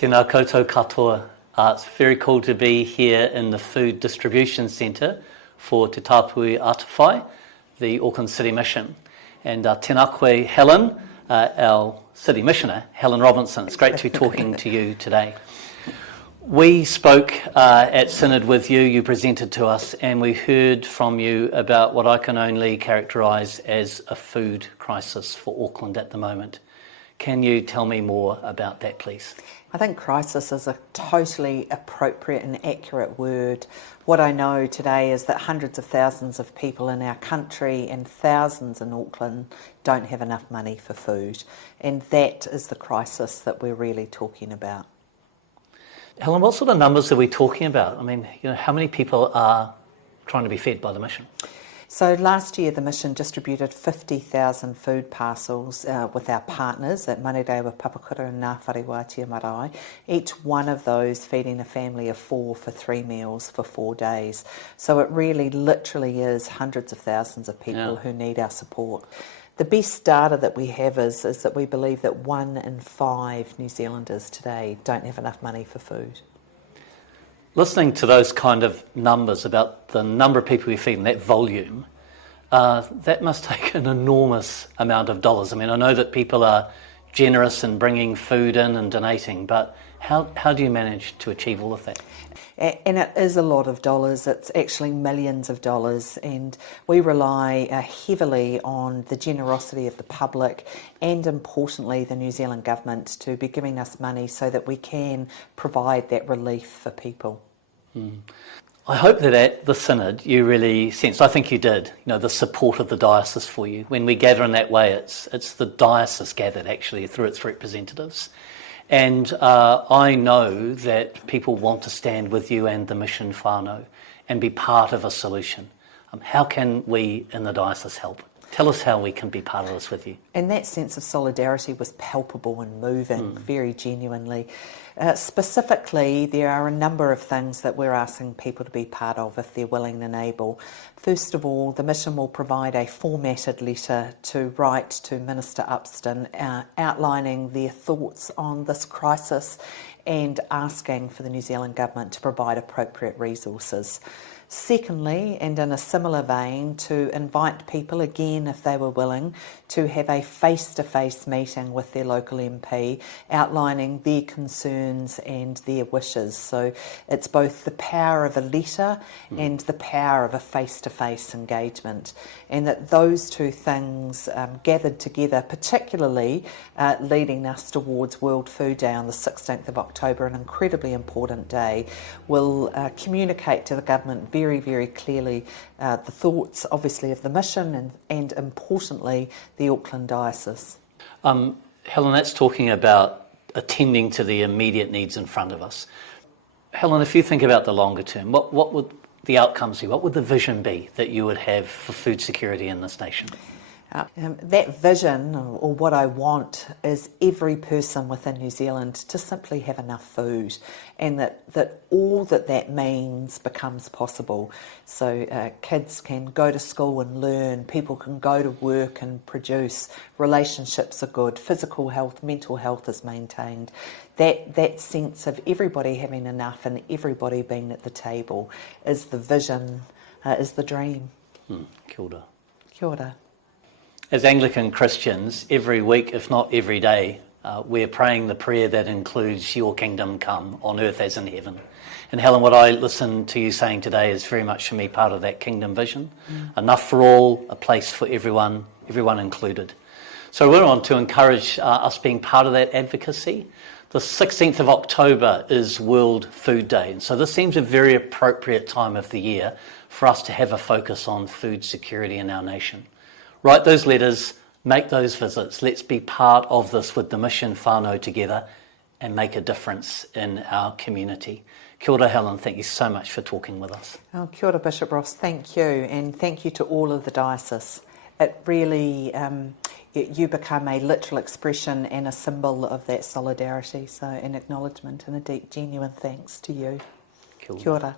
Tēnā koutou katoa. It's very cool to be here in the Food Distribution Centre for Te Tāpui Atawhai, the Auckland City Mission. And tēnā koe Helen, our City Missioner, Helen Robinson. It's great to be talking to you today. We spoke at Synod with you, you presented to us, and we heard from you about what I can only characterise as a food crisis for Auckland at the moment. Can you tell me more about that, please? I think crisis is a totally appropriate and accurate word. What I know today is that hundreds of thousands of people in our country and thousands in Auckland don't have enough money for food. And that is the crisis that we're really talking about. Helen, what sort of numbers are we talking about? I mean, how many people are trying to be fed by the mission? So last year the mission distributed 50,000 food parcels with our partners at Manurewa Papakura and Ngā Whare Marae, each one of those feeding a family of 4 for 3 meals for 4 days. So it really literally is hundreds of thousands of people who need our support. The best data that we have is that we believe that 1 in 5 New Zealanders today don't have enough money for food. Listening to those kind of numbers about the number of people we feed and that volume, that must take an enormous amount of dollars. I mean, I know that people are generous in bringing food in and donating, but how do you manage to achieve all of that? And it is a lot of dollars. It's actually millions of dollars, and we rely heavily on the generosity of the public and, importantly, the New Zealand government to be giving us money so that we can provide that relief for people. I hope that at the Synod you really sensed, I think you did, the support of the diocese for you. When we gather in that way, it's the diocese gathered actually through its representatives. And I know that people want to stand with you and the mission whānau and be part of a solution. How can we in the diocese help? Tell us how we can be part of this with you. And that sense of solidarity was palpable and moving, very genuinely. Specifically, there are a number of things that we're asking people to be part of if they're willing and able. First of all, the mission will provide a formatted letter to write to Minister Upston outlining their thoughts on this crisis and asking for the New Zealand Government to provide appropriate resources. Secondly, and in a similar vein, to invite people, again if they were willing, to have a face-to-face meeting with their local MP outlining their concerns and their wishes. So it's both the power of a letter and the power of a face-to-face engagement. And that those two things gathered together, particularly leading us towards World Food Day on the 16th of October, an incredibly important day, will communicate to the government very, very clearly the thoughts, obviously, of the mission and importantly, the Auckland Diocese. Helen, that's talking about attending to the immediate needs in front of us. Helen, if you think about the longer term, what would the outcomes be? What would the vision be that you would have for food security in this nation? That vision, or what I want, is every person within New Zealand to simply have enough food, and that all that means becomes possible. So kids can go to school and learn, people can go to work and produce, relationships are good, physical health, mental health is maintained. That sense of everybody having enough and everybody being at the table is the vision, is the dream. Kia ora. Kia ora. As Anglican Christians, every week, if not every day, we're praying the prayer that includes your kingdom come on earth as in heaven. And Helen, what I listen to you saying today is very much for me part of that kingdom vision. Enough for all, a place for everyone, everyone included. So we want to encourage us being part of that advocacy. The 16th of October is World Food Day, and so this seems a very appropriate time of the year for us to have a focus on food security in our nation. Write those letters, make those visits. Let's be part of this with the mission whānau together and make a difference in our community. Kia ora, Helen. Thank you so much for talking with us. Oh, kia ora, Bishop Ross. Thank you. And thank you to all of the diocese. It really, you become a literal expression and a symbol of that solidarity. So an acknowledgement and a deep, genuine thanks to you. Kia ora. Kia ora.